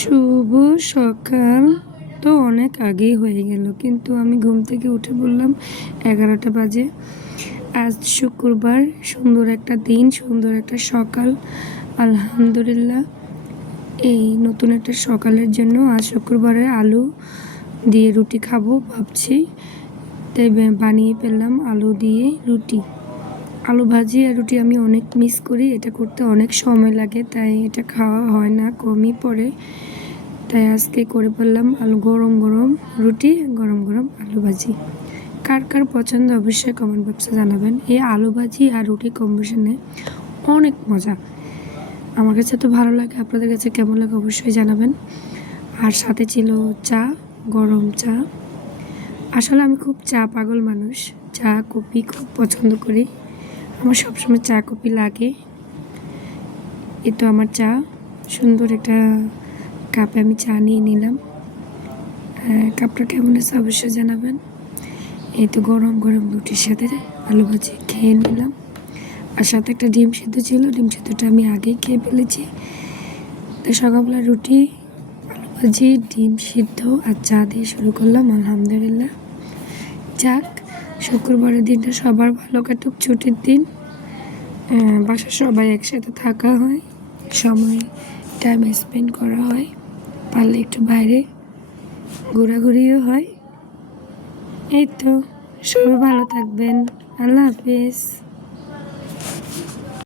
শুভ সকাল। তো অনেক আগেই হয়ে গেল, কিন্তু আমি ঘুম থেকে উঠে বললাম 11টা বাজে। আজ শুক্রবার, সুন্দর একটা দিন, সুন্দর একটা সকাল। আলহামদুলিল্লাহ। এই নতুন একটা সকালের জন্য আজ শুক্রবারে আলু দিয়ে রুটি খাবো ভাবছি, তাই বানিয়ে ফেললাম আলু দিয়ে রুটি। আলু ভাজি আর রুটি আমি অনেক মিস করি, এটা করতে অনেক সময় লাগে, তাই এটা খাওয়া হয় না, কমই পড়ে। তাই আজকে করে ফেললাম আলু গরম গরম রুটি, গরম গরম আলু ভাজি। কার কার পছন্দ অবশ্যই কমেন্ট বক্সে জানাবেন। এই আলু ভাজি আর রুটি কম্বিনেশনে অনেক মজা। আমার কাছে তো ভালো লাগে, আপনাদের কাছে কেমন লাগে অবশ্যই জানাবেন। আর সাথে ছিল চা, গরম চা। আসলে আমি খুব চা পাগল মানুষ, চা কফি খুব পছন্দ করি। আমার সবসময় চা কফি লাগে। এ তো আমার চা, সুন্দর একটা কাপে আমি চা নিয়ে নিলাম। কাপটা কেমন আছে অবশ্যই জানাবেন। এই তো গরম গরম রুটির সাথে আলু ভাজি খেয়ে নিলাম। আর সাথে একটা ডিম সিদ্ধ ছিল, ডিম সিদ্ধটা আমি আগেই খেয়ে ফেলেছি। তো সকালবেলা রুটি, আলু ভাজি, ডিম সিদ্ধ আর চা দিয়ে শুরু করলাম। আলহামদুলিল্লাহ। যাক, শুক্রবারের দিনটা সবার ভালো কাটুক, ছুটির দিন। বাসার সবাই একসাথে থাকা হয়, সময় টাইম স্পেন্ড করা হয়, পারলে একটু বাইরে ঘোরাঘুরিও হয়। এই তো, সবাই ভালো থাকবেন। আল্লাহ হাফেজ।